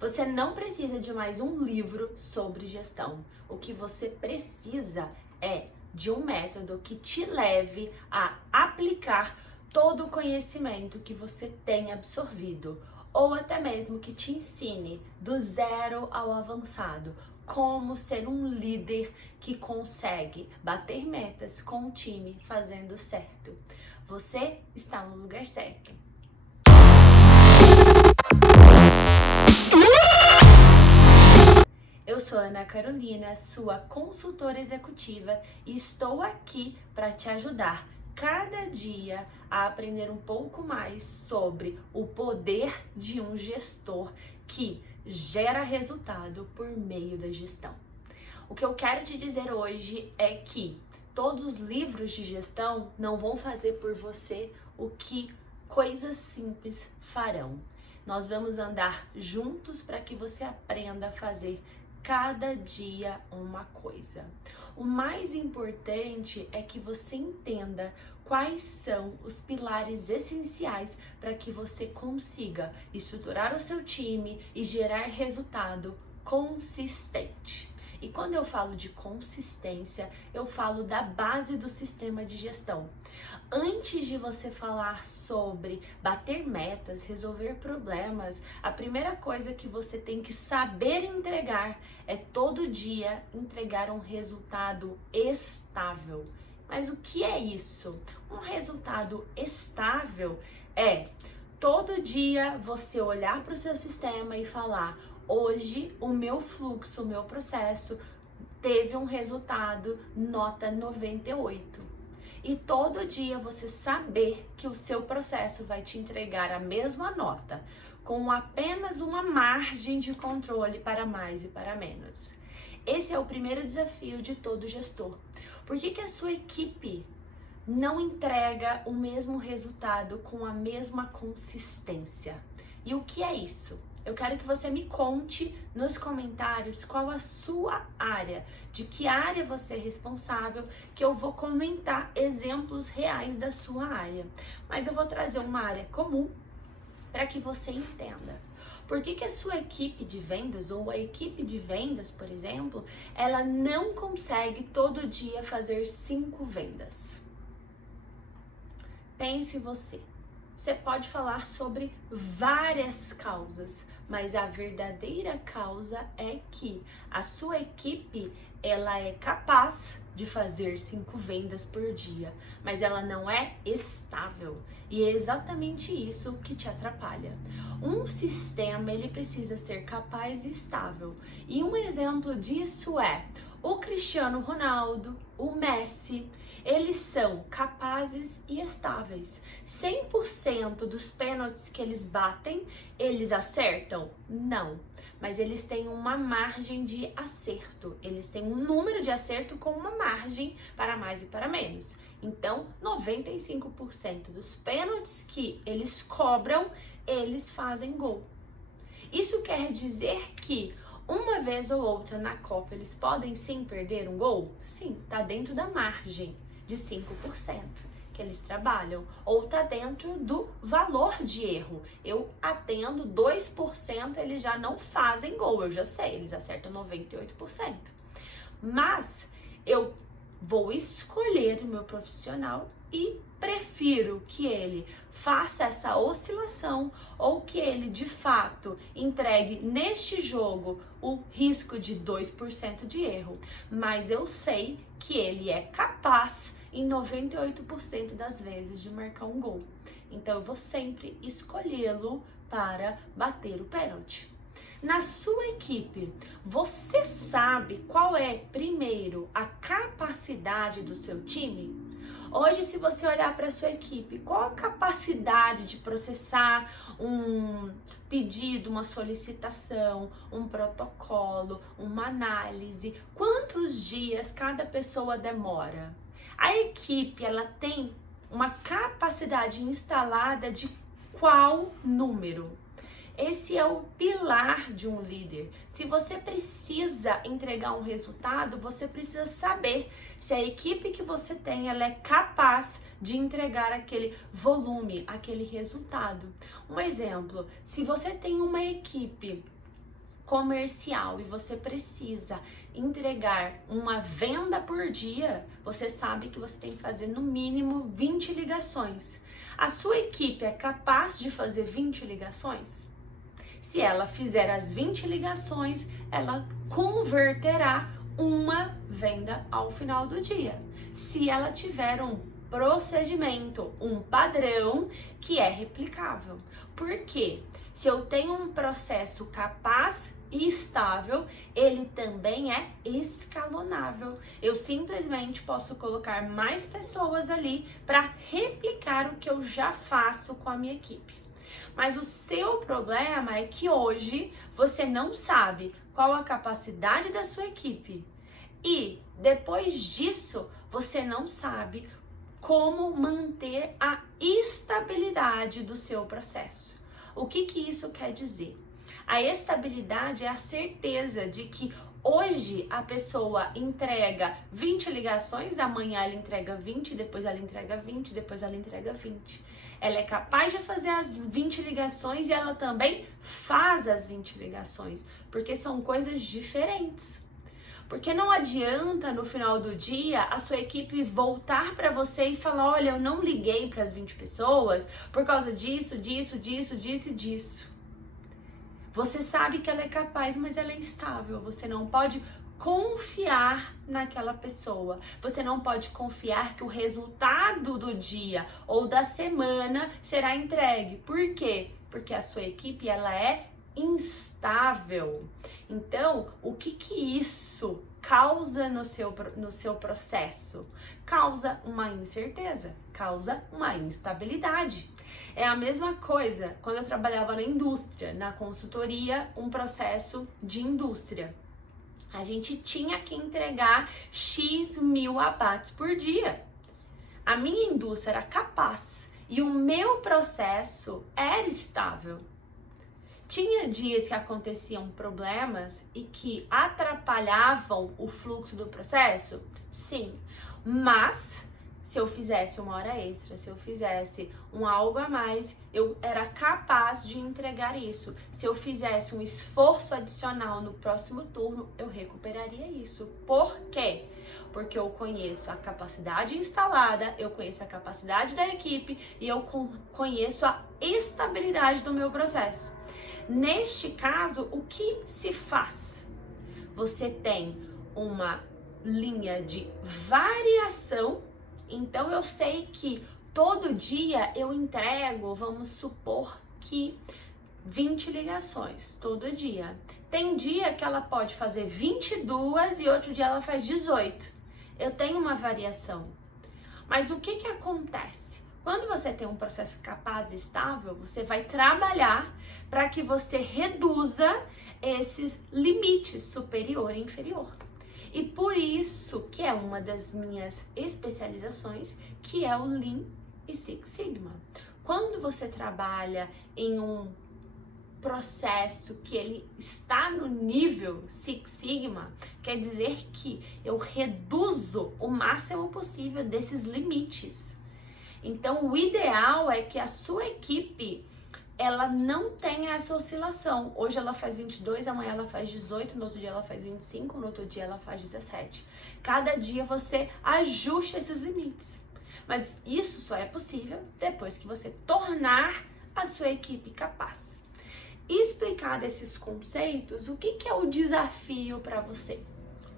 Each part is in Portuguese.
Você não precisa de mais um livro sobre gestão. O que você precisa é de um método que te leve a aplicar todo o conhecimento que você tem absorvido, ou até mesmo que te ensine do zero ao avançado como ser um líder que consegue bater metas com o time fazendo certo. Você está no lugar certo. Eu sou Ana Carolina, sua consultora executiva, e estou aqui para te ajudar cada dia a aprender um pouco mais sobre o poder de um gestor que gera resultado por meio da gestão. O que eu quero te dizer hoje é que todos os livros de gestão não vão fazer por você o que coisas simples farão. Nós vamos andar juntos para que você aprenda a fazer cada dia uma coisa. O mais importante é que você entenda quais são os pilares essenciais para que você consiga estruturar o seu time e gerar resultado consistente. E quando eu falo de consistência, eu falo da base do sistema de gestão. Antes de você falar sobre bater metas, resolver problemas, a primeira coisa que você tem que saber entregar é todo dia entregar um resultado estável. Mas o que é isso? Um resultado estável é todo dia você olhar para o seu sistema e falar: hoje o meu fluxo, o meu processo teve um resultado nota 98. E todo dia você saber que o seu processo vai te entregar a mesma nota, com apenas uma margem de controle para mais e para menos. Esse é o primeiro desafio de todo gestor. Por que a sua equipe não entrega o mesmo resultado com a mesma consistência? E o que é isso? Eu quero que você me conte nos comentários qual a sua área, de que área você é responsável, que eu vou comentar exemplos reais da sua área. Mas eu vou trazer uma área comum para que você entenda. Por que a sua equipe de vendas, ou a equipe de vendas, por exemplo, ela não consegue todo dia fazer 5 vendas? Pense você. Você pode falar sobre várias causas, mas a verdadeira causa é que a sua equipe, ela é capaz de fazer 5 vendas por dia, mas ela não é estável. E é exatamente isso que te atrapalha. Um sistema, ele precisa ser capaz e estável. E um exemplo disso é o Cristiano Ronaldo, o Messi. Eles são capazes e estáveis. 100% dos pênaltis que eles batem, eles acertam? Não. Mas eles têm uma margem de acerto. Eles têm um número de acerto com uma margem para mais e para menos. Então, 95% dos pênaltis que eles cobram, eles fazem gol. Isso quer dizer que uma vez ou outra na Copa eles podem sim perder um gol? Sim, tá dentro da margem de 5% que eles trabalham, ou tá dentro do valor de erro. Eu atendo 2%, eles já não fazem gol, eu já sei, eles acertam 98%. Mas eu vou escolher o meu profissional e prefiro que ele faça essa oscilação ou que ele de fato entregue neste jogo o risco de 2% de erro, mas eu sei que ele é capaz em 98% das vezes de marcar um gol. Então eu vou sempre escolhê-lo para bater o pênalti. Na sua equipe, você sabe qual é, primeiro, a capacidade do seu time? Hoje, se você olhar para a sua equipe, qual a capacidade de processar um pedido, uma solicitação, um protocolo, uma análise? Quantos dias cada pessoa demora? A equipe, ela tem uma capacidade instalada de qual número? Esse é o pilar de um líder. Se você precisa entregar um resultado, você precisa saber se a equipe que você tem, ela é capaz de entregar aquele volume, aquele resultado. Um exemplo, se você tem uma equipe comercial e você precisa entregar uma venda por dia, você sabe que você tem que fazer no mínimo 20 ligações. A sua equipe é capaz de fazer 20 ligações? Se ela fizer as 20 ligações, ela converterá uma venda ao final do dia. Se ela tiver um procedimento, um padrão que é replicável. Por quê? Se eu tenho um processo capaz e estável, ele também é escalonável. Eu simplesmente posso colocar mais pessoas ali para replicar o que eu já faço com a minha equipe. Mas o seu problema é que hoje você não sabe qual a capacidade da sua equipe e depois disso você não sabe como manter a estabilidade do seu processo. O que isso quer dizer? A estabilidade é a certeza de que hoje a pessoa entrega 20 ligações, amanhã ela entrega 20, depois ela entrega 20, depois ela entrega 20. Ela é capaz de fazer as 20 ligações e ela também faz as 20 ligações, porque são coisas diferentes. Porque não adianta no final do dia a sua equipe voltar para você e falar: olha, eu não liguei para as 20 pessoas por causa disso, disso, disso, disso e disso. Você sabe que ela é capaz, mas ela é instável. Você não pode confiar naquela pessoa. Você não pode confiar que o resultado do dia ou da semana será entregue. Por quê? Porque a sua equipe ela é instável. Então, o que isso causa no seu processo? Causa uma incerteza, causa uma instabilidade. É a mesma coisa quando eu trabalhava na indústria, na consultoria, um processo de indústria. A gente tinha que entregar X mil abates por dia. A minha indústria era capaz e o meu processo era estável. Tinha dias que aconteciam problemas e que atrapalhavam o fluxo do processo? Sim, mas se eu fizesse uma hora extra, se eu fizesse algo a mais, eu era capaz de entregar isso. Se eu fizesse um esforço adicional no próximo turno, eu recuperaria isso. Por quê? Porque eu conheço a capacidade instalada, eu conheço a capacidade da equipe e eu conheço a estabilidade do meu processo. Neste caso, o que se faz? Você tem uma linha de variação, então eu sei que todo dia eu entrego, vamos supor que 20 ligações, todo dia. Tem dia que ela pode fazer 22 e outro dia ela faz 18. Eu tenho uma variação. Mas o que acontece? Quando você tem um processo capaz e estável, você vai trabalhar para que você reduza esses limites superior e inferior. E por isso que é uma das minhas especializações, que é o Lean e Six Sigma. Quando você trabalha em um processo que ele está no nível Six Sigma, quer dizer que eu reduzo o máximo possível desses limites. Então, o ideal é que a sua equipe, ela não tenha essa oscilação. Hoje ela faz 22, amanhã ela faz 18, no outro dia ela faz 25, no outro dia ela faz 17. Cada dia você ajusta esses limites. Mas isso só é possível depois que você tornar a sua equipe capaz. Explicar desses conceitos, o que é o desafio para você?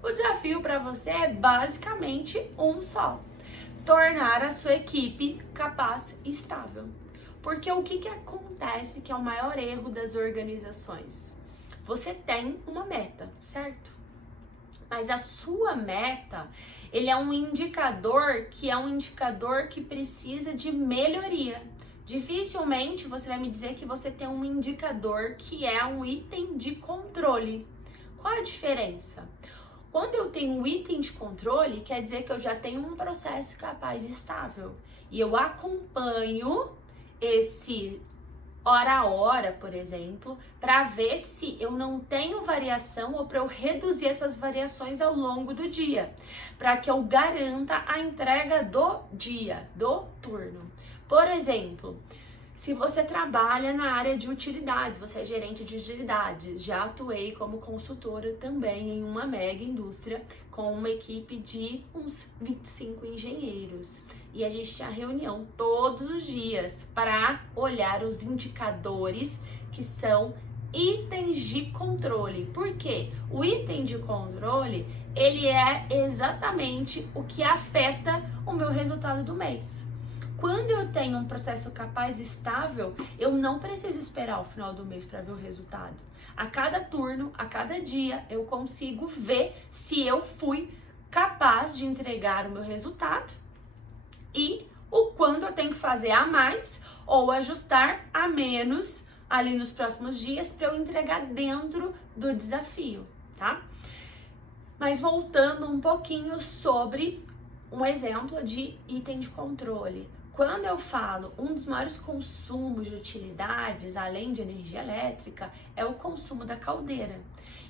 O desafio para você é basicamente um só: tornar a sua equipe capaz e estável. Porque o que acontece que é o maior erro das organizações? Você tem uma meta, certo? Mas a sua meta, ele é um indicador que precisa de melhoria. Dificilmente você vai me dizer que você tem um indicador que é um item de controle. Qual a diferença? Quando eu tenho um item de controle, quer dizer que eu já tenho um processo capaz e estável. E eu acompanho esse hora a hora, por exemplo, para ver se eu não tenho variação ou para eu reduzir essas variações ao longo do dia, para que eu garanta a entrega do dia, do turno. Por exemplo, Se você trabalha na área de utilidades, você é gerente de utilidades, já atuei como consultora também em uma mega indústria com uma equipe de uns 25 engenheiros. E a gente tinha reunião todos os dias para olhar os indicadores que são itens de controle. Por quê? O item de controle, ele é exatamente o que afeta o meu resultado do mês. Quando eu tenho um processo capaz e estável, eu não preciso esperar o final do mês para ver o resultado. A cada turno, a cada dia, eu consigo ver se eu fui capaz de entregar o meu resultado e o quanto eu tenho que fazer a mais ou ajustar a menos ali nos próximos dias para eu entregar dentro do desafio, tá? Mas voltando um pouquinho sobre um exemplo de item de controle. Quando eu falo um dos maiores consumos de utilidades, além de energia elétrica, é o consumo da caldeira.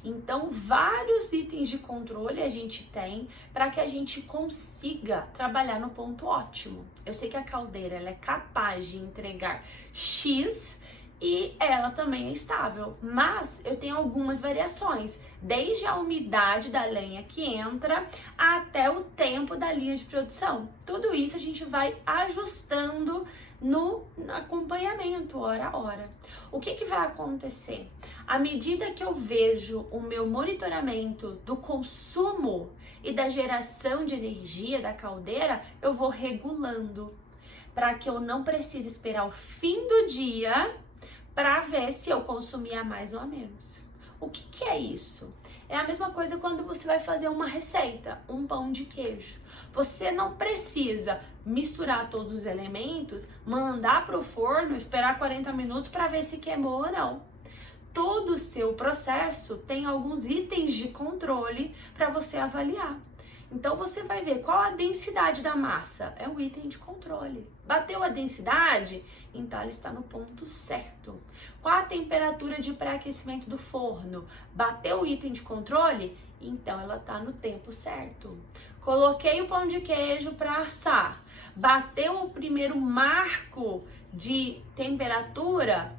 Então, vários itens de controle a gente tem para que a gente consiga trabalhar no ponto ótimo. Eu sei que a caldeira ela é capaz de entregar X e ela também é estável, mas eu tenho algumas variações, desde a umidade da lenha que entra até o tempo da linha de produção. Tudo isso a gente vai ajustando no acompanhamento, hora a hora. O que vai acontecer? À medida que eu vejo o meu monitoramento do consumo e da geração de energia da caldeira, eu vou regulando, para que eu não precise esperar o fim do dia para ver se eu consumia mais ou a menos. O que é isso? É a mesma coisa quando você vai fazer uma receita, um pão de queijo. Você não precisa misturar todos os elementos, mandar para o forno, esperar 40 minutos para ver se queimou ou não. Todo o seu processo tem alguns itens de controle para você avaliar. Então você vai ver qual a densidade da massa, é um item de controle. Bateu a densidade? Então ela está no ponto certo. Qual a temperatura de pré-aquecimento do forno? Bateu o item de controle? Então ela está no tempo certo. Coloquei o pão de queijo para assar. Bateu o primeiro marco de temperatura?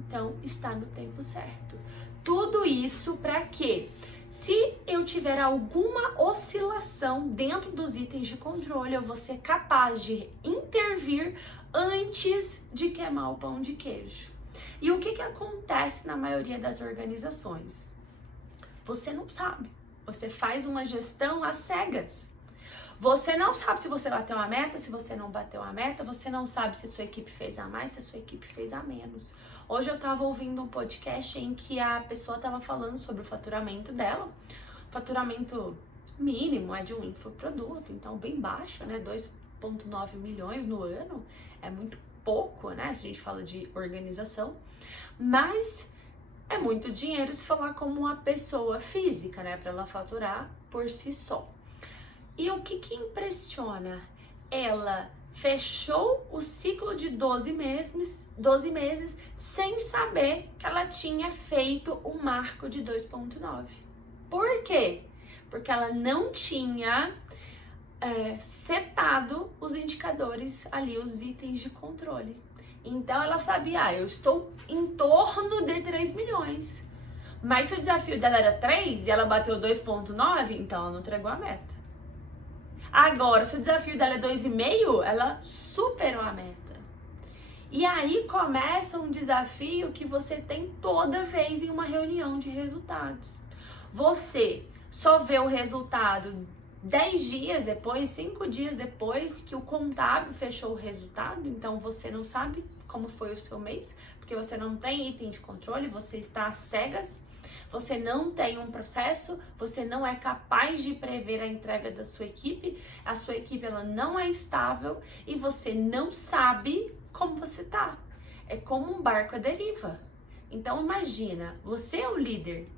Então está no tempo certo. Tudo isso para quê? Se eu tiver alguma oscilação dentro dos itens de controle, eu vou ser capaz de intervir antes de queimar o pão de queijo. E o que acontece na maioria das organizações? Você não sabe. Você faz uma gestão às cegas. Você não sabe se você bateu a meta, se você não bateu a meta, você não sabe se sua equipe fez a mais, se sua equipe fez a menos. Hoje eu estava ouvindo um podcast em que a pessoa estava falando sobre o faturamento dela. O faturamento mínimo é de um infoproduto, então bem baixo, né? 2,9 milhões no ano, é muito pouco, né? Se a gente fala de organização, mas é muito dinheiro se falar como uma pessoa física, né? Para ela faturar por si só. E o que impressiona? Ela fechou o ciclo de 12 meses sem saber que ela tinha feito o marco de 2,9. Por quê? Porque ela não tinha setado os indicadores ali, os itens de controle. Então ela sabia, eu estou em torno de 3 milhões. Mas se o desafio dela era 3 e ela bateu 2,9, então ela não entregou a meta. Agora, se o desafio dela é 2,5, ela superou a meta. E aí começa um desafio que você tem toda vez em uma reunião de resultados. Você só vê o resultado 10 dias depois, 5 dias depois que o contábil fechou o resultado, então você não sabe como foi o seu mês, porque você não tem item de controle, você está às cegas. Você não tem um processo, você não é capaz de prever a entrega da sua equipe, a sua equipe ela não é estável e você não sabe como você tá. É como um barco à deriva. Então imagina, você é o líder.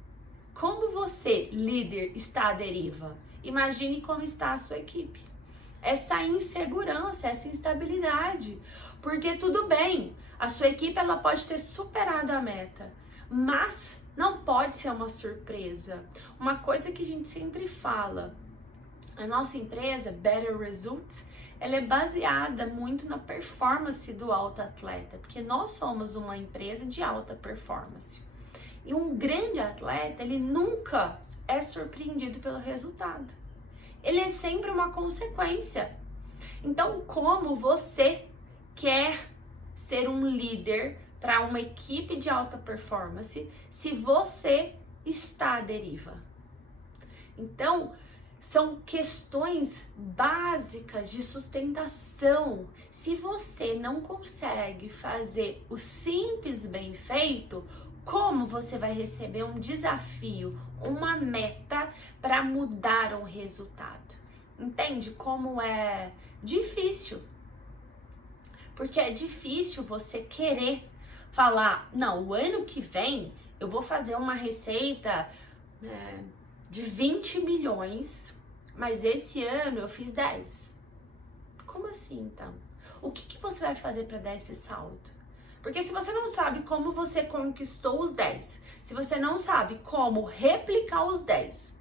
Como você, líder, está à deriva? Imagine como está a sua equipe. Essa insegurança, essa instabilidade. Porque tudo bem, a sua equipe ela pode ter superado a meta, mas não pode ser uma surpresa. Uma coisa que a gente sempre fala, a nossa empresa, Better Results, ela é baseada muito na performance do alto atleta, porque nós somos uma empresa de alta performance. E um grande atleta, ele nunca é surpreendido pelo resultado. Ele é sempre uma consequência. Então, como você quer ser um líder para uma equipe de alta performance se você está à deriva? Então, são questões básicas de sustentação. Se você não consegue fazer o simples bem feito, como você vai receber um desafio, uma meta para mudar um resultado? Entende como é difícil? Porque é difícil você querer falar, não, o ano que vem eu vou fazer uma receita de 20 milhões, mas esse ano eu fiz 10. Como assim, então? O que você vai fazer para dar esse salto? Porque se você não sabe como você conquistou os 10, se você não sabe como replicar os 10,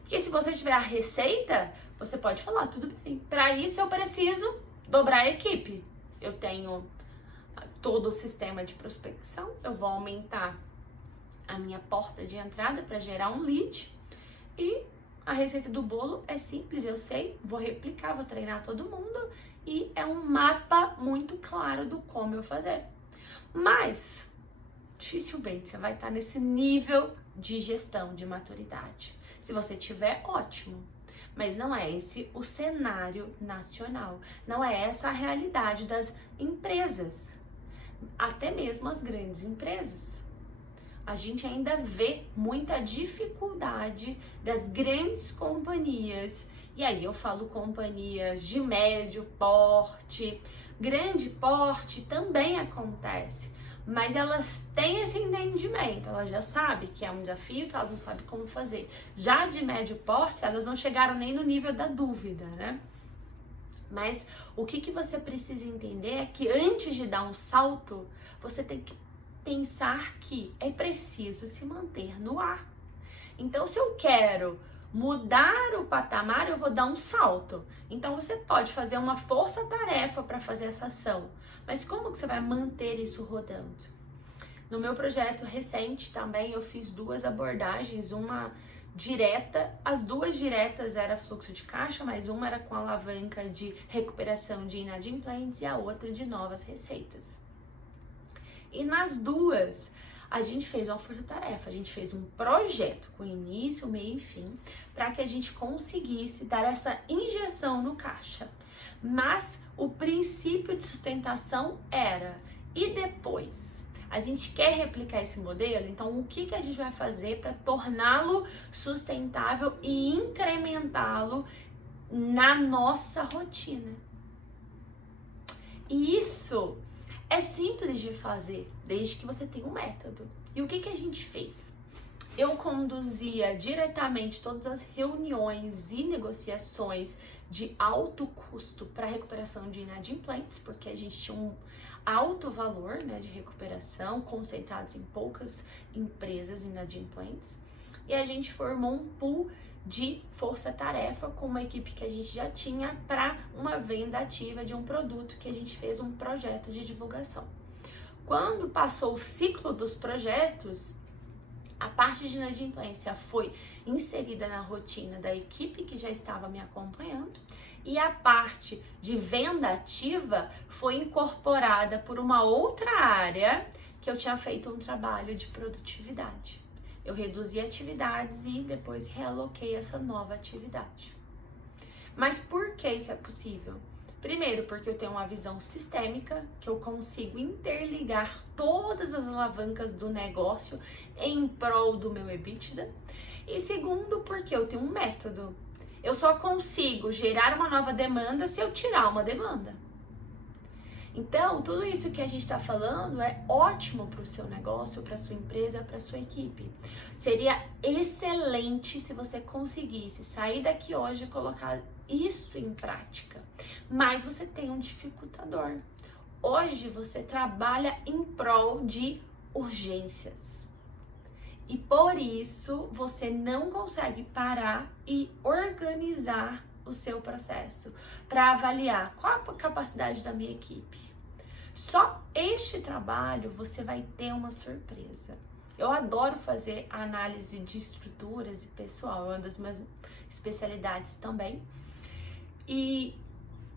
porque se você tiver a receita, você pode falar, tudo bem, para isso eu preciso dobrar a equipe. Eu tenho todo o sistema de prospecção, eu vou aumentar a minha porta de entrada para gerar um lead e a receita do bolo é simples, eu sei, vou replicar, vou treinar todo mundo e é um mapa muito claro do como eu fazer. Mas dificilmente você vai estar nesse nível de gestão, de maturidade. Se você tiver, ótimo. Mas não é esse o cenário nacional, não é essa a realidade das empresas, até mesmo as grandes empresas. A gente ainda vê muita dificuldade das grandes companhias, e aí eu falo companhias de médio porte, grande porte também acontece, mas elas têm esse entendimento, elas já sabem que é um desafio, que elas não sabem como fazer. Já de médio porte, elas não chegaram nem no nível da dúvida, né? Mas o que você precisa entender é que antes de dar um salto, você tem que pensar que é preciso se manter no ar. Então, se eu quero mudar o patamar, eu vou dar um salto. Então, você pode fazer uma força-tarefa para fazer essa ação. Mas como que você vai manter isso rodando? No meu projeto recente também eu fiz 2 abordagens, uma direta, as 2 diretas era fluxo de caixa, mas uma era com alavanca de recuperação de inadimplentes e a outra de novas receitas. E nas 2, a gente fez uma força-tarefa, a gente fez um projeto com início, meio e fim, para que a gente conseguisse dar essa injeção no caixa. Mas o princípio de sustentação era, e depois? A gente quer replicar esse modelo, então o que a gente vai fazer para torná-lo sustentável e incrementá-lo na nossa rotina? E isso é simples de fazer, desde que você tenha um método. E o que a gente fez? Eu conduzia diretamente todas as reuniões e negociações de alto custo para recuperação de inadimplentes, porque a gente tinha um alto valor, né, de recuperação, concentrados em poucas empresas inadimplentes. E a gente formou um pool de força-tarefa com uma equipe que a gente já tinha para uma venda ativa de um produto que a gente fez um projeto de divulgação. Quando passou o ciclo dos projetos, a parte de inadimplência foi inserida na rotina da equipe que já estava me acompanhando e a parte de venda ativa foi incorporada por uma outra área que eu tinha feito um trabalho de produtividade. Eu reduzi atividades e depois realoquei essa nova atividade. Mas por que isso é possível? Primeiro, porque eu tenho uma visão sistêmica, que eu consigo interligar todas as alavancas do negócio em prol do meu EBITDA. E segundo, porque eu tenho um método. Eu só consigo gerar uma nova demanda se eu tirar uma demanda. Então, tudo isso que a gente está falando é ótimo para o seu negócio, para a sua empresa, para a sua equipe. Seria excelente se você conseguisse sair daqui hoje e colocar isso em prática. Mas você tem um dificultador. Hoje você trabalha em prol de urgências. E por isso você não consegue parar e organizar o seu processo para avaliar qual a capacidade da minha equipe. Só este trabalho você vai ter uma surpresa. Eu adoro fazer análise de estruturas e pessoal, é uma das minhas especialidades também. E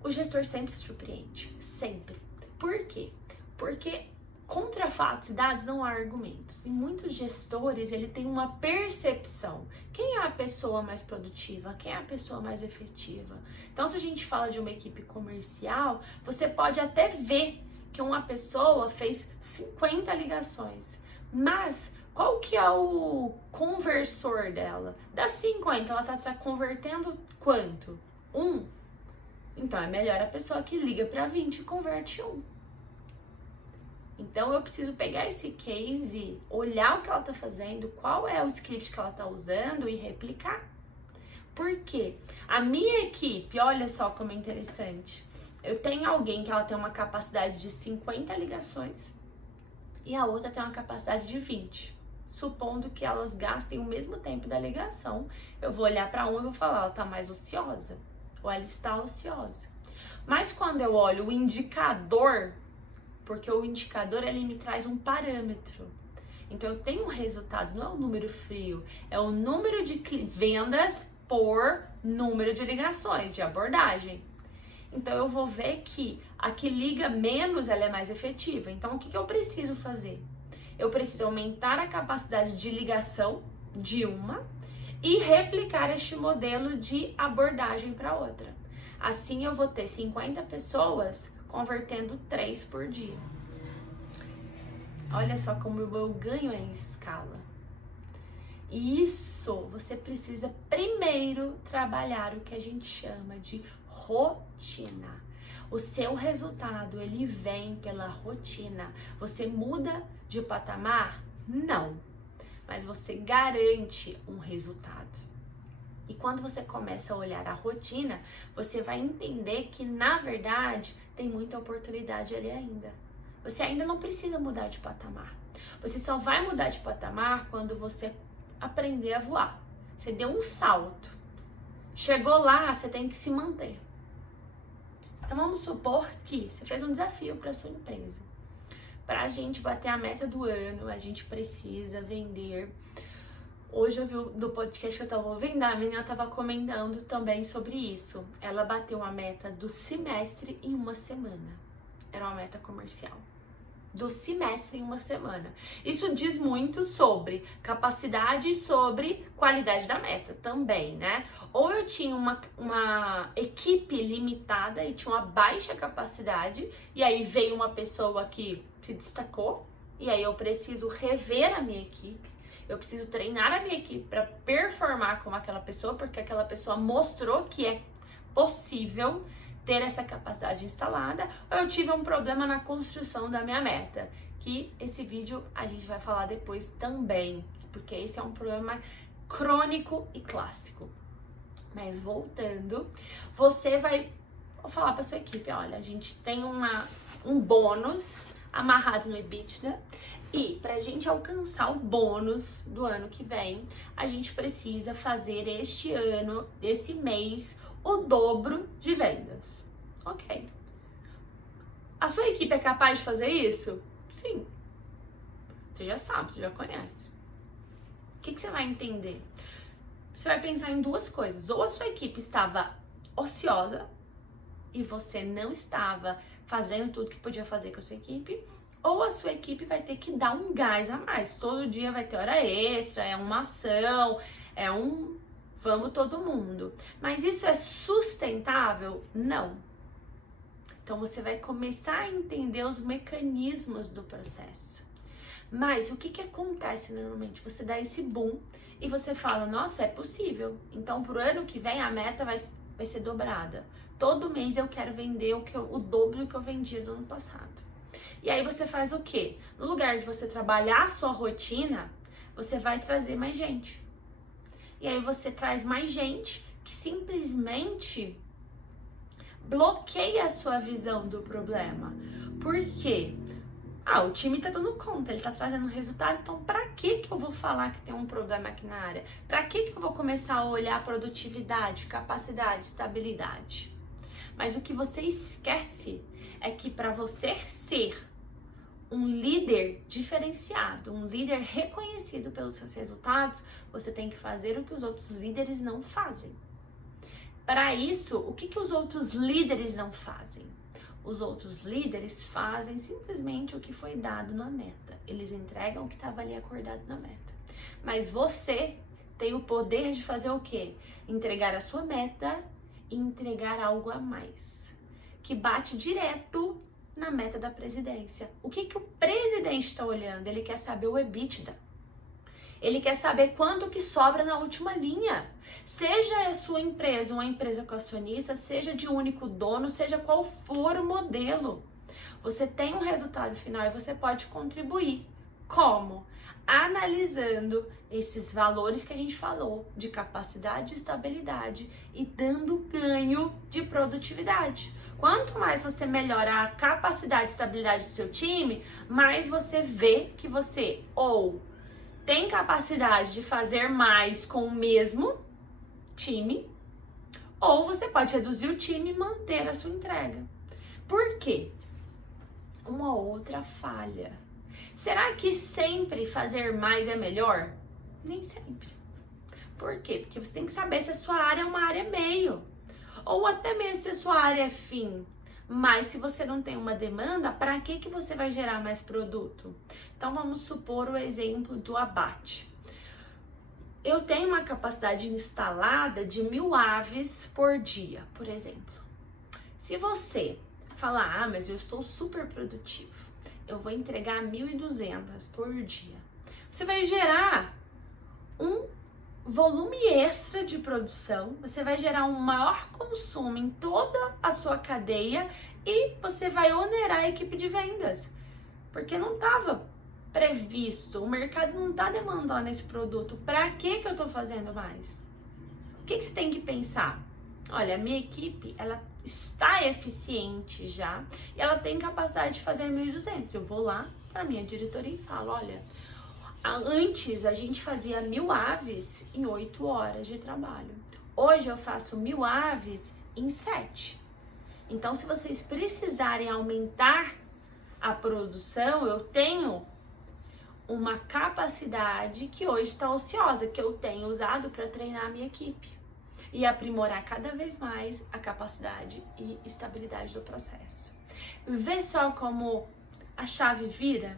o gestor sempre se surpreende, sempre. Por quê? Porque contra fatos e dados não há argumentos. E muitos gestores, ele tem uma percepção. Quem é a pessoa mais produtiva? Quem é a pessoa mais efetiva? Então, se a gente fala de uma equipe comercial, você pode até ver que uma pessoa fez 50 ligações. Mas qual que é o conversor dela? Das 50, ela tá convertendo quanto? 1? Então, é melhor a pessoa que liga para 20 e converte 1. Então, eu preciso pegar esse case, olhar o que ela tá fazendo, qual é o script que ela tá usando e replicar. Por quê? A minha equipe, olha só como é interessante. Eu tenho alguém que ela tem uma capacidade de 50 ligações e a outra tem uma capacidade de 20. Supondo que elas gastem o mesmo tempo da ligação, eu vou olhar para uma e vou falar, ela tá mais ociosa ou ela está ociosa. Mas quando eu olho o indicador, porque o indicador ele me traz um parâmetro. Então eu tenho um resultado, não é um número frio, é o número de vendas por número de ligações, de abordagem. Então eu vou ver que a que liga menos ela é mais efetiva. Então o que eu preciso fazer? Eu preciso aumentar a capacidade de ligação de uma e replicar este modelo de abordagem para outra. Assim eu vou ter 50 pessoas convertendo 3 por dia. Olha só como eu ganho em escala. E isso você precisa primeiro trabalhar o que a gente chama de rotina. O seu resultado, ele vem pela rotina. Você muda de patamar? Não. Mas você garante um resultado. E quando você começa a olhar a rotina, você vai entender que, na verdade, tem muita oportunidade ali ainda. Você ainda não precisa mudar de patamar. Você só vai mudar de patamar quando você aprender a voar. Você deu um salto. Chegou lá, você tem que se manter. Então vamos supor que você fez um desafio para sua empresa. Para a gente bater a meta do ano, a gente precisa vender. Hoje eu vi do podcast que eu estava ouvindo, a menina estava comentando também sobre isso. Ela bateu a meta do semestre em uma semana. Era uma meta comercial. Do semestre em uma semana. Isso diz muito sobre capacidade e sobre qualidade da meta também, né? Ou eu tinha uma equipe limitada e tinha uma baixa capacidade, e aí veio uma pessoa que se destacou, e aí eu preciso rever a minha equipe, eu preciso treinar a minha equipe para performar como aquela pessoa, porque aquela pessoa mostrou que é possível ter essa capacidade instalada, ou eu tive um problema na construção da minha meta, que esse vídeo a gente vai falar depois também, porque esse é um problema crônico e clássico. Mas voltando, você vai falar para sua equipe, olha, a gente tem um bônus amarrado no EBITDA, e para a gente alcançar o bônus do ano que vem, a gente precisa fazer este ano, esse mês, o dobro de vendas. Ok. A sua equipe é capaz de fazer isso? Sim. Você já sabe, você já conhece. O que você vai entender? Você vai pensar em duas coisas. Ou a sua equipe estava ociosa e você não estava fazendo tudo que podia fazer com a sua equipe, ou a sua equipe vai ter que dar um gás a mais. Todo dia vai ter hora extra, é uma ação, é um vamos todo mundo. Mas isso é sustentável? Não. Então você vai começar a entender os mecanismos do processo. Mas o que acontece normalmente? Você dá esse boom e você fala, nossa, é possível. Então pro ano que vem a meta vai ser dobrada. Todo mês eu quero vender o dobro do que eu vendia do ano passado. E aí você faz o quê? No lugar de você trabalhar a sua rotina, você vai trazer mais gente. E aí você traz mais gente que simplesmente bloqueia a sua visão do problema. Por quê? Ah, o time tá dando conta, ele tá trazendo resultado, então pra que eu vou falar que tem um problema aqui na área? Pra que eu vou começar a olhar produtividade, capacidade, estabilidade? Mas o que você esquece é que para você ser um líder diferenciado, um líder reconhecido pelos seus resultados, você tem que fazer o que os outros líderes não fazem. Para isso, o que os outros líderes não fazem? Os outros líderes fazem simplesmente o que foi dado na meta. Eles entregam o que estava ali acordado na meta. Mas você tem o poder de fazer o quê? Entregar a sua meta e entregar algo a mais, que bate direto na meta da presidência. O que o presidente está olhando? Ele quer saber o EBITDA. Ele quer saber quanto que sobra na última linha. Seja a sua empresa uma empresa com acionista, seja de único dono, seja qual for o modelo. Você tem um resultado final e você pode contribuir. Como? Analisando esses valores que a gente falou, de capacidade e estabilidade, e dando ganho de produtividade. Quanto mais você melhora a capacidade e estabilidade do seu time, mais você vê que você ou tem capacidade de fazer mais com o mesmo time, ou você pode reduzir o time e manter a sua entrega. Por quê? Uma outra falha. Será que sempre fazer mais é melhor? Nem sempre. Por quê? Porque você tem que saber se a sua área é uma área meio, ou até mesmo se a sua área é fim. Mas se você não tem uma demanda, para que você vai gerar mais produto? Então vamos supor o exemplo do abate. Eu tenho uma capacidade instalada de 1000 aves por dia, por exemplo. Se você falar, mas eu estou super produtivo, eu vou entregar 1.200 por dia, você vai gerar um volume extra de produção, você vai gerar um maior consumo em toda a sua cadeia e você vai onerar a equipe de vendas, porque não estava previsto, o mercado não está demandando esse produto. Para que eu estou fazendo mais? O que você tem que pensar? Olha, a minha equipe, ela está eficiente já e ela tem capacidade de fazer 1.200. Eu vou lá para minha diretoria e falo, olha, antes a gente fazia 1000 aves em 8 horas de trabalho. Hoje eu faço 1000 aves em 7. Então, se vocês precisarem aumentar a produção, eu tenho uma capacidade que hoje está ociosa, que eu tenho usado para treinar a minha equipe e aprimorar cada vez mais a capacidade e estabilidade do processo. Vê só como a chave vira?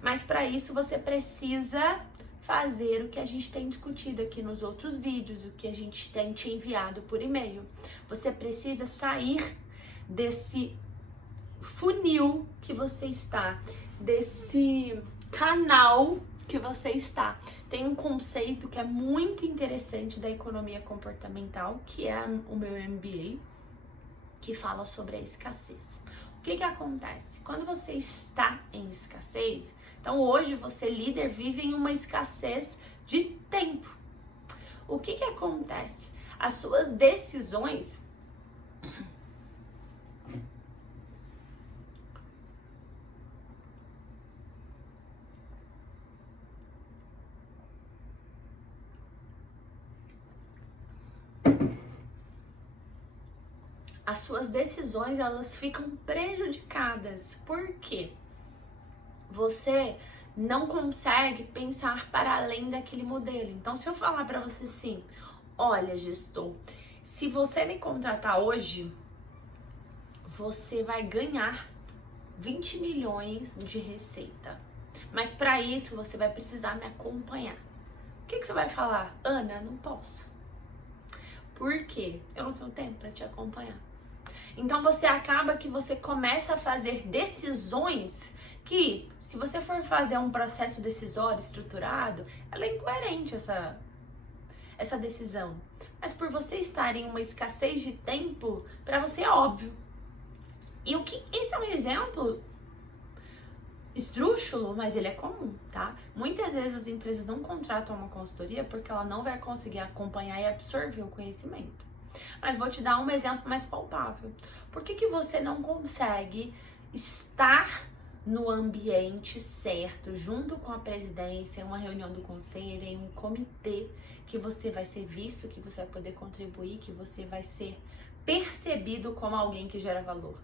Mas para isso você precisa fazer o que a gente tem discutido aqui nos outros vídeos, o que a gente tem te enviado por e-mail. Você precisa sair desse funil que você está, desse canal que você está. Tem um conceito que é muito interessante da economia comportamental, que é o meu MBA, que fala sobre a escassez. O que acontece? Quando você está em escassez, então hoje você, líder, vive em uma escassez de tempo. O que acontece? As suas decisões elas ficam prejudicadas. Por quê? Você não consegue pensar para além daquele modelo. Então, se eu falar para você assim, olha, gestor, se você me contratar hoje, você vai ganhar 20 milhões de receita. Mas para isso, você vai precisar me acompanhar. O que você vai falar? Ana, não posso. Por quê? Eu não tenho tempo para te acompanhar. Então, você acaba que você começa a fazer decisões que, se você for fazer um processo decisório estruturado, ela é incoerente essa decisão. Mas por você estar em uma escassez de tempo, para você é óbvio. E esse é um exemplo esdrúxulo, mas ele é comum, tá? Muitas vezes as empresas não contratam uma consultoria porque ela não vai conseguir acompanhar e absorver o conhecimento. Mas vou te dar um exemplo mais palpável. Por que você não consegue estar no ambiente certo, junto com a presidência, em uma reunião do conselho, em um comitê, que você vai ser visto, que você vai poder contribuir, que você vai ser percebido como alguém que gera valor.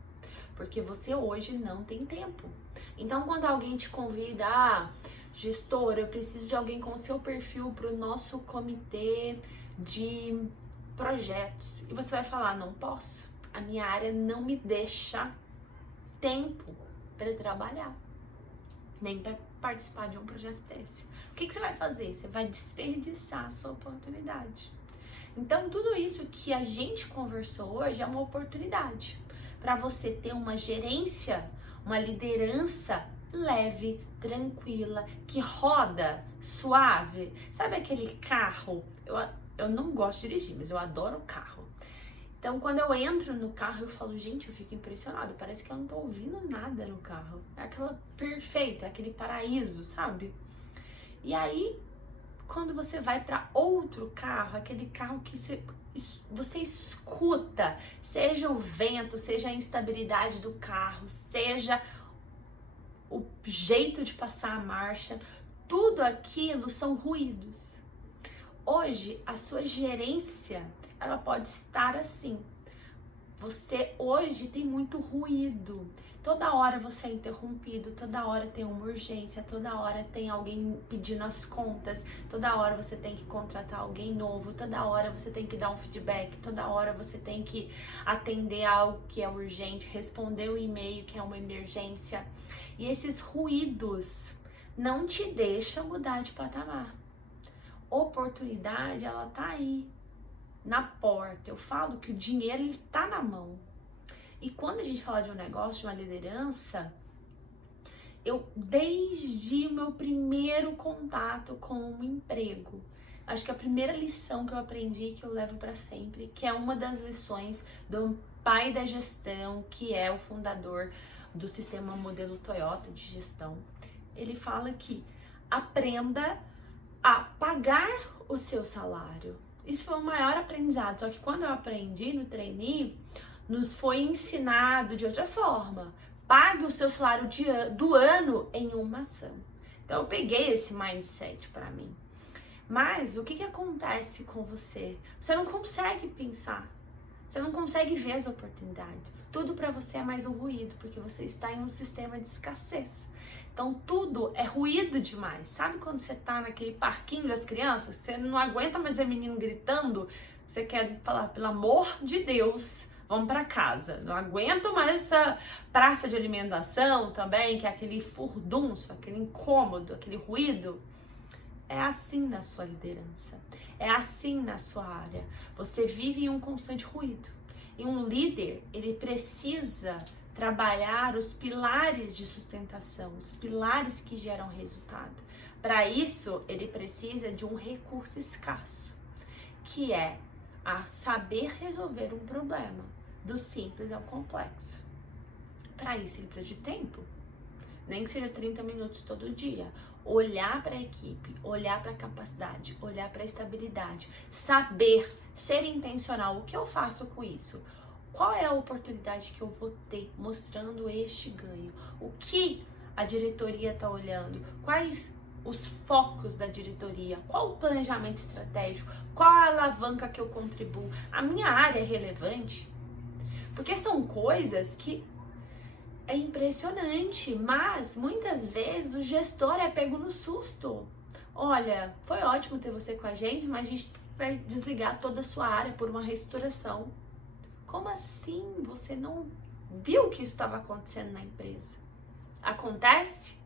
Porque você hoje não tem tempo. Então, quando alguém te convida, gestora, eu preciso de alguém com o seu perfil para o nosso comitê de projetos. E você vai falar, não posso. A minha área não me deixa tempo para trabalhar, nem para participar de um projeto desse. O que você vai fazer? Você vai desperdiçar a sua oportunidade. Então, tudo isso que a gente conversou hoje é uma oportunidade para você ter uma gerência, uma liderança leve, tranquila, que roda suave. Sabe aquele carro? Eu não gosto de dirigir, mas eu adoro carro. Então, quando eu entro no carro, eu falo, gente, eu fico impressionado. Parece que eu não tô ouvindo nada no carro. É aquela perfeita, aquele paraíso, sabe? E aí, quando você vai para outro carro, aquele carro que você escuta, seja o vento, seja a instabilidade do carro, seja o jeito de passar a marcha, tudo aquilo são ruídos. Hoje, a sua gerência, ela pode estar assim. Você hoje tem muito ruído. Toda hora você é interrompido, toda hora tem uma urgência, toda hora tem alguém pedindo as contas, toda hora você tem que contratar alguém novo, toda hora você tem que dar um feedback, toda hora você tem que atender algo que é urgente, responder o e-mail que é uma emergência. E esses ruídos não te deixam mudar de patamar. Oportunidade, ela tá aí, na porta. Eu falo que o dinheiro, ele tá na mão. E quando a gente fala de um negócio, de uma liderança, eu, desde o meu primeiro contato com um emprego, acho que a primeira lição que eu aprendi, que eu levo para sempre, que é uma das lições do pai da gestão, que é o fundador do sistema modelo Toyota de gestão, ele fala que aprenda a pagar o seu salário. Isso foi o maior aprendizado, só que quando eu aprendi no trainee, nos foi ensinado de outra forma. Pague o seu salário do ano em uma ação. Então eu peguei esse mindset para mim. Mas o que acontece com você? Você não consegue pensar. Você não consegue ver as oportunidades. Tudo para você é mais um ruído, porque você está em um sistema de escassez. Então tudo é ruído demais. Sabe quando você tá naquele parquinho das crianças? Você não aguenta mais ver menino gritando? Você quer falar, pelo amor de Deus, vamos para casa. Não aguento mais essa praça de alimentação também, que é aquele furdunço, aquele incômodo, aquele ruído. É assim na sua liderança. É assim na sua área. Você vive em um constante ruído. E um líder, ele precisa trabalhar os pilares de sustentação, os pilares que geram resultado. Para isso, ele precisa de um recurso escasso, que é a saber resolver um problema, do simples ao complexo. Para isso, ele precisa de tempo, nem que seja 30 minutos todo dia. Olhar para a equipe, olhar para a capacidade, olhar para a estabilidade, saber, ser intencional. O que eu faço com isso? Qual é a oportunidade que eu vou ter mostrando este ganho? O que a diretoria está olhando? Quais os focos da diretoria? Qual o planejamento estratégico? Qual a alavanca que eu contribuo? A minha área é relevante? Porque são coisas que é impressionante, mas muitas vezes o gestor é pego no susto. Olha, foi ótimo ter você com a gente, mas a gente vai desligar toda a sua área por uma reestruturação. Como assim? Você não viu o que estava acontecendo na empresa? Acontece?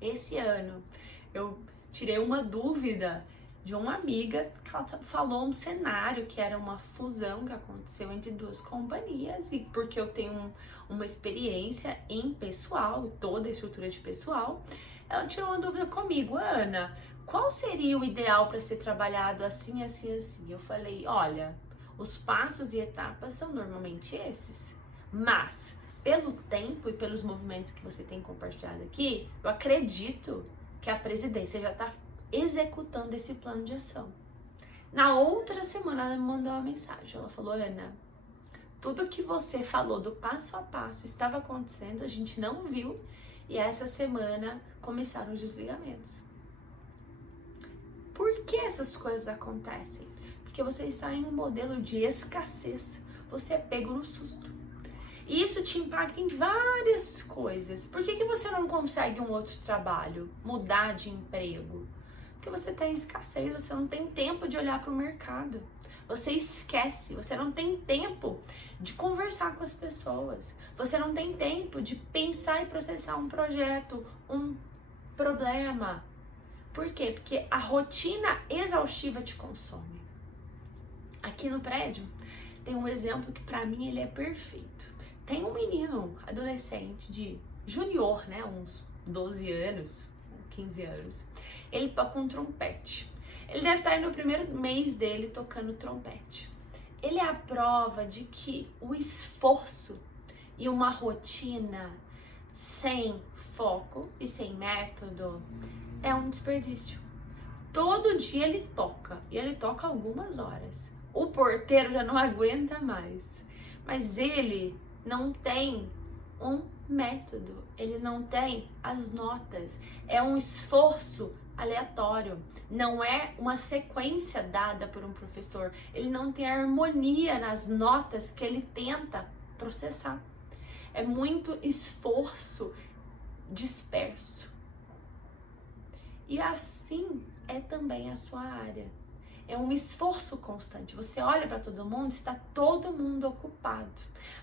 Esse ano eu tirei uma dúvida de uma amiga que ela falou um cenário que era uma fusão que aconteceu entre duas companhias, e porque eu tenho uma experiência em pessoal, toda a estrutura de pessoal, ela tirou uma dúvida comigo: Ana, qual seria o ideal para ser trabalhado assim, assim, assim? Eu falei, olha, os passos e etapas são normalmente esses, mas pelo tempo e pelos movimentos que você tem compartilhado aqui, eu acredito que a presidência já está executando esse plano de ação. Na outra semana ela me mandou uma mensagem, ela falou, Ana, Tudo que você falou do passo a passo estava acontecendo, a gente não viu, e essa semana começaram os desligamentos. Por que essas coisas acontecem? Porque você está em um modelo de escassez, você é pego no susto. E isso te impacta em várias coisas. Por que você não consegue um outro trabalho, mudar de emprego? Porque você está em escassez, você não tem tempo de olhar para o mercado. Você esquece, você não tem tempo de conversar com as pessoas. Você não tem tempo de pensar e processar um projeto, um problema. Por quê? Porque a rotina exaustiva te consome. Aqui no prédio tem um exemplo que para mim ele é perfeito. Tem um menino adolescente de junior, né, uns 12 anos, 15 anos. Ele toca um trompete. Ele deve estar aí no primeiro mês dele tocando trompete. Ele é a prova de que o esforço e uma rotina sem foco e sem método é um desperdício. Todo dia ele toca, e ele toca algumas horas. O porteiro já não aguenta mais. Mas ele não tem um método, ele não tem as notas. É um esforço aleatório, não é uma sequência dada por um professor. Ele não tem harmonia nas notas que ele tenta processar. É muito esforço disperso. E assim é também a sua área. É um esforço constante. Você olha para todo mundo, está todo mundo ocupado,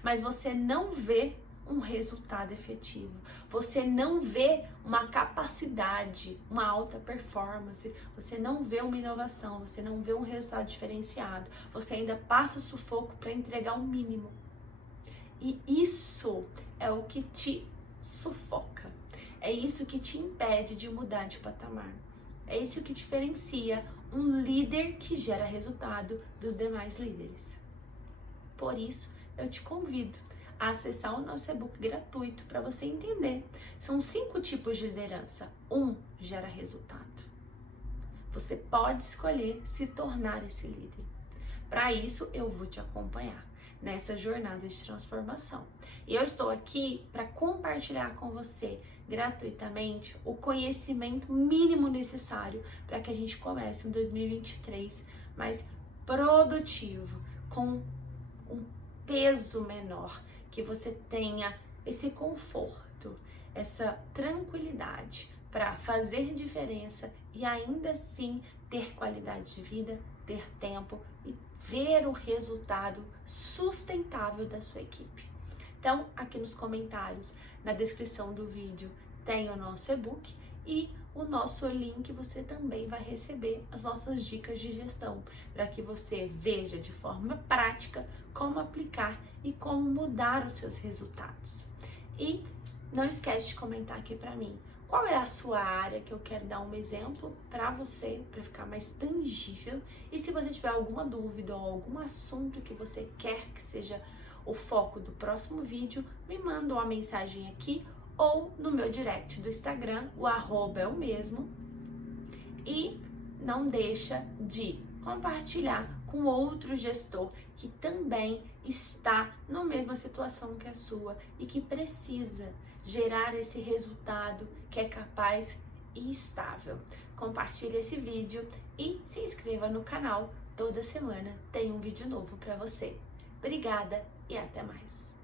mas você não vê um resultado efetivo. Você não vê uma capacidade, uma alta performance. Você não vê uma inovação. Você não vê um resultado diferenciado. Você ainda passa sufoco para entregar o mínimo. E isso é o que te sufoca. É isso que te impede de mudar de patamar. É isso que diferencia um líder que gera resultado dos demais líderes. Por isso, eu te convido a acessar o nosso e-book gratuito para você entender. São 5 tipos de liderança. 1 gera resultado. Você pode escolher se tornar esse líder. Para isso, eu vou te acompanhar nessa jornada de transformação. E eu estou aqui para compartilhar com você gratuitamente o conhecimento mínimo necessário para que a gente comece um 2023 mais produtivo, com um peso menor, que você tenha esse conforto, essa tranquilidade para fazer diferença e ainda assim ter qualidade de vida, ter tempo e ver o resultado sustentável da sua equipe. Então, aqui nos comentários, na descrição do vídeo, tem o nosso e-book e o nosso link. Você também vai receber as nossas dicas de gestão, para que você veja de forma prática como aplicar e como mudar os seus resultados. E não esquece de comentar aqui para mim, qual é a sua área, que eu quero dar um exemplo para você, para ficar mais tangível. E se você tiver alguma dúvida ou algum assunto que você quer que seja o foco do próximo vídeo, me manda uma mensagem aqui ou no meu direct do Instagram, o @ é o mesmo. E não deixa de compartilhar com outro gestor que também está na mesma situação que a sua e que precisa gerar esse resultado que é capaz e estável. Compartilhe esse vídeo e se inscreva no canal. Toda semana tem um vídeo novo para você. Obrigada e até mais!